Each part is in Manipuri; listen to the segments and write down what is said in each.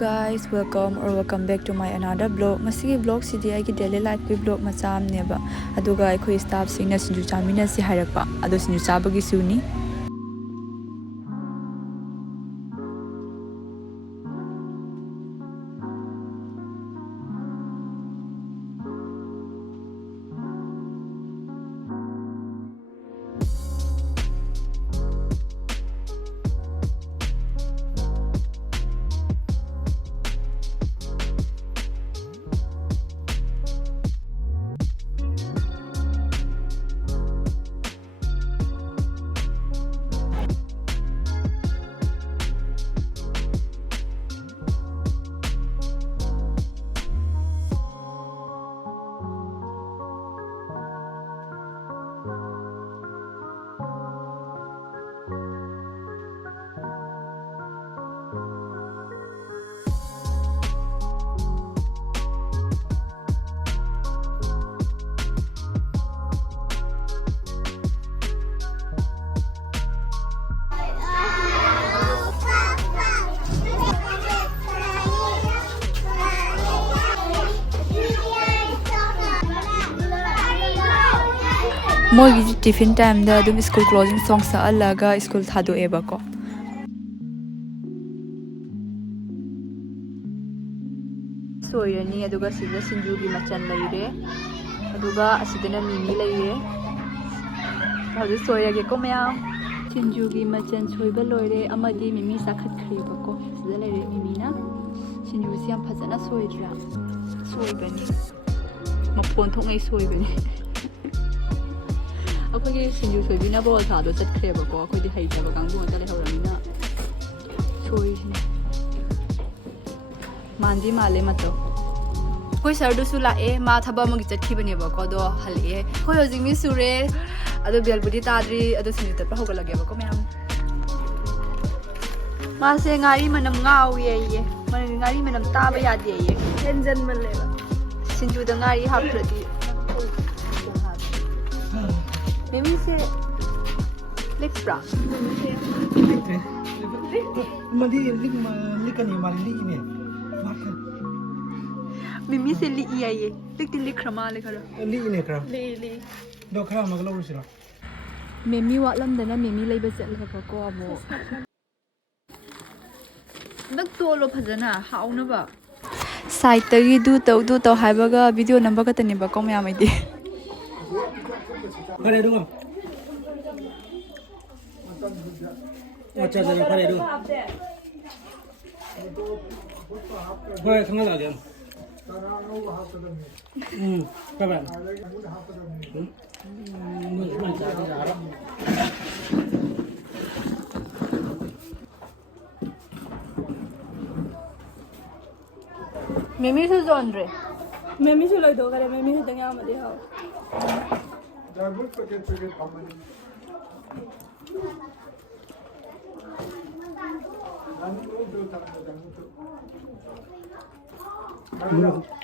guys, welcome back to my another vlog. Ngasi vlog sidi ai daily life vlog macha amneba. Aduga akhoi staff singna sinju chamina si hairakpa. Adu sinju chabagi suni. Mogi tiffin time da dum school closing song sa alaga school thado eba ko. Soirani aduga sida sinju gi machan laire. Aduga asidana mimi laire. Hadu soira ge ko maya sinju gi machan soiba loire amadi mimi sakhat khriba ko. Sida laire mimi na sinju siam phajana soidra. Soibani. Mapon thongai soibani. Okay, sinju soibina bawal thado chatkreba ko akhoi di haitaba kangbu anta le horamina soisini mandi male mato koi sardu sula e ma thaba magi chatkibani ba ko do hale koi hojing mi sure ado belbudi tadri ado sinju tat pa hogalage ba ko mem ma se ngari manam ngau ye man ngari manam taba yade ye tension man le ba sinju da ngari happrati Mimi se Lexbra. Mali likani mali ne. Mimi se li iaye. Liktin likrama le khara. Li ne kra. Li. Do khara magalo rusira. Mimi watlam dana mimi leiba set la ko amo. Dak tolo phajana hauna ba. Side tagi du to haibaga video number ka tani ba ko me amai di. Khare do. Acha jara khare do. Hoy khanga la gem. Các bạn. Mình trả cái giá đó. Mimi se genre. Mimi se loy do kare mimi se tanga ma de ho.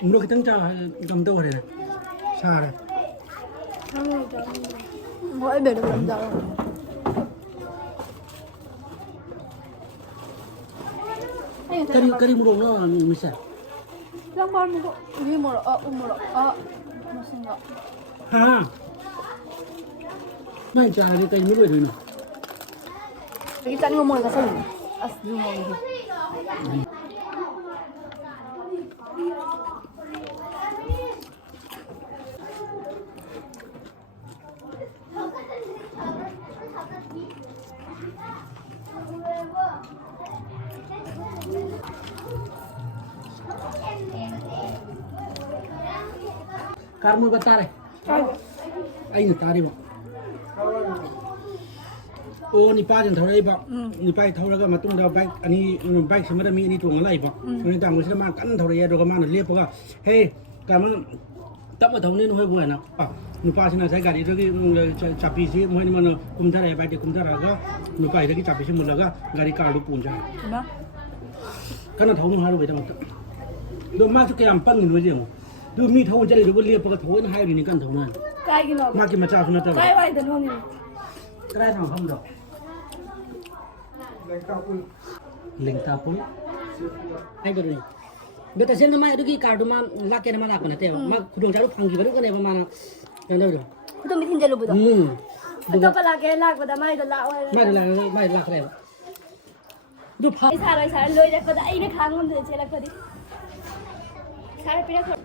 Muro kitang cha gam to re. Sa re. Moi be do gam da. Kari muro no misa. Lang bar mo ni mo masinga. Ha. Mai cha ni kai muro re no. Kita ni mo ka sa ni. As du mo ni. Karmu bata re. Ai ni tari ba. O ni pa jin thorai ba. Ni pa thoraga matung da bike ani bike samada mi ani tuang lai ba. Ni tang sila ma kan thorai do ga ma na lepa ga. Hey, kamu tap ma thong ni hoi bo na. Ni pa sina sai gari do ki chapi si mo ni mana kum thara ba de kum thara ga. Ni pa ki chapi si mu laga gari car do pun ja. Na. Kana thong ha ro be ta ma. Do ma su ke am pang ni no jeng. Do mi thong jali do bo lepa ga thoi na hai ni kan thong na. Kai ki no. Ma ki ma cha su na ta. Kai wai de no ni. Krai thong không được. Lệnh ta pun. 하이거든요. 몇 달전 만 이렇게 가르도만 라케는 만 아거나 때요. 막 구동자로 방기버는 거네 보면 연어죠. 그도 밑인 jel로 보다. 또 빨라게 락보다 많이 더 나와. 많이 라그래요. 너 파. 이 사람 로이라거다. 이네 강원도 제라거디. 사람 필요 없어.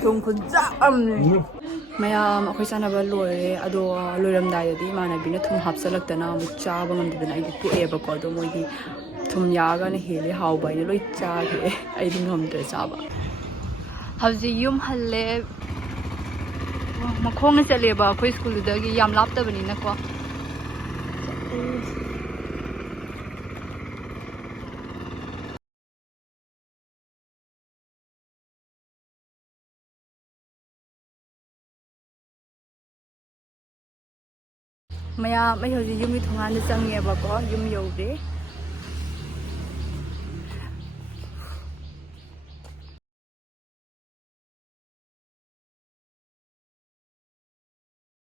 종군 짱 mayam akhoi sanaba loire ado loiramdai di manabina thum hapsalaktana amuk chaba ngamdana ai ku eba ko do moi di thum yaga na heli hauba ni loi cha ge ai di ngamdre chaba hauji yum halle makhong se leba akhoi school da gi yam lapta bani na ko mayam ai hoji yumi thongan change ba ko yum yode